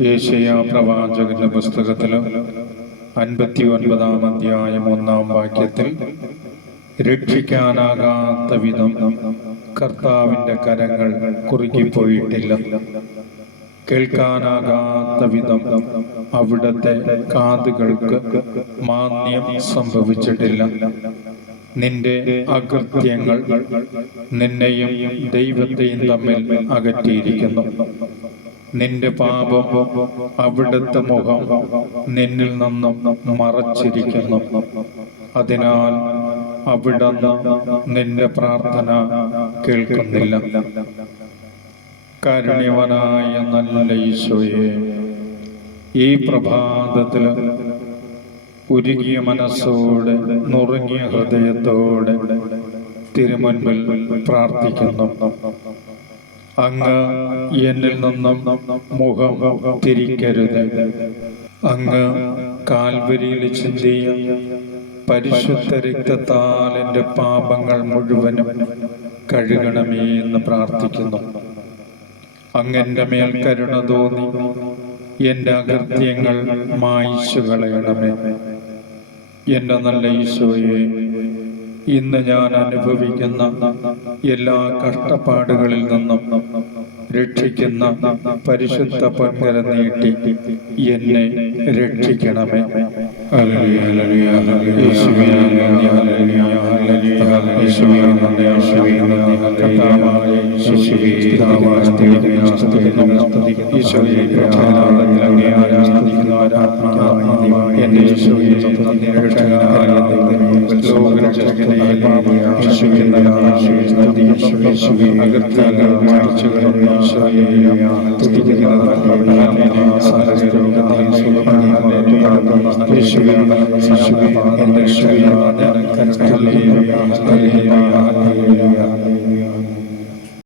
യെശയ്യാ പ്രവാചകന്റെ പുസ്തകത്തിൽ 59-ാം അധ്യായം 1-ാം വാക്യത്തിൽ രക്ഷിക്കാനാകാത്ത വിധം കർത്താവിൻ്റെ കരങ്ങൾ കുറുകിപ്പോയിട്ടില്ല, കേൾക്കാനാകാത്ത വിധം അവിടുത്തെ കാതുകൾക്ക് മാന്ദ്യം സംഭവിച്ചിട്ടില്ല. നിന്റെ അകൃത്യങ്ങൾ നിന്നെയും ദൈവത്തെയും തമ്മിൽ അകറ്റിയിരിക്കുന്നു. നിന്റെ പാപം അവിടുത്തെ മുഖം നിന്നിൽ നിന്നും മറച്ചിരിക്കുന്നു. അതിനാൽ അവിടുന്ന് നിന്റെ പ്രാർത്ഥന കേൾക്കുന്നില്ല. കാരുണ്യവാനായ നല്ല ഈശോയെ, ഈ പ്രഭാതത്തിൽ ഉരുകിയ മനസ്സോടെ നുറുങ്ങിയ ഹൃദയത്തോടെ തിരുമുൻപിൽ പ്രാർത്ഥിക്കുന്നു. അങ്ങ് എന്നിൽ നിന്നും മുഖം തിരിക്കരുത്. അങ്ങ് കാൽവരിയിൽ ചിന്തിയ പരിശുദ്ധ രക്തത്താൽ എൻ്റെ പാപങ്ങൾ മുഴുവനും കഴുകണമേ എന്ന് പ്രാർത്ഥിക്കുന്നു. അങ്ങെൻ്റെ മേൽ കരുണ തോന്നി എൻ്റെ അകൃത്യങ്ങൾ മായ്ച്ചു കളയണമേ. എൻ്റെ നല്ല ഈശോയെ, ഇന്ന് ഞാൻ അനുഭവിക്കുന്ന എല്ലാ കഷ്ടപ്പാടുകളിൽ നിന്നും രക്ഷിക്കുന്ന പരിശുദ്ധ പൊൻകര നീട്ടി എന്നെ രക്ഷിക്കണമേ.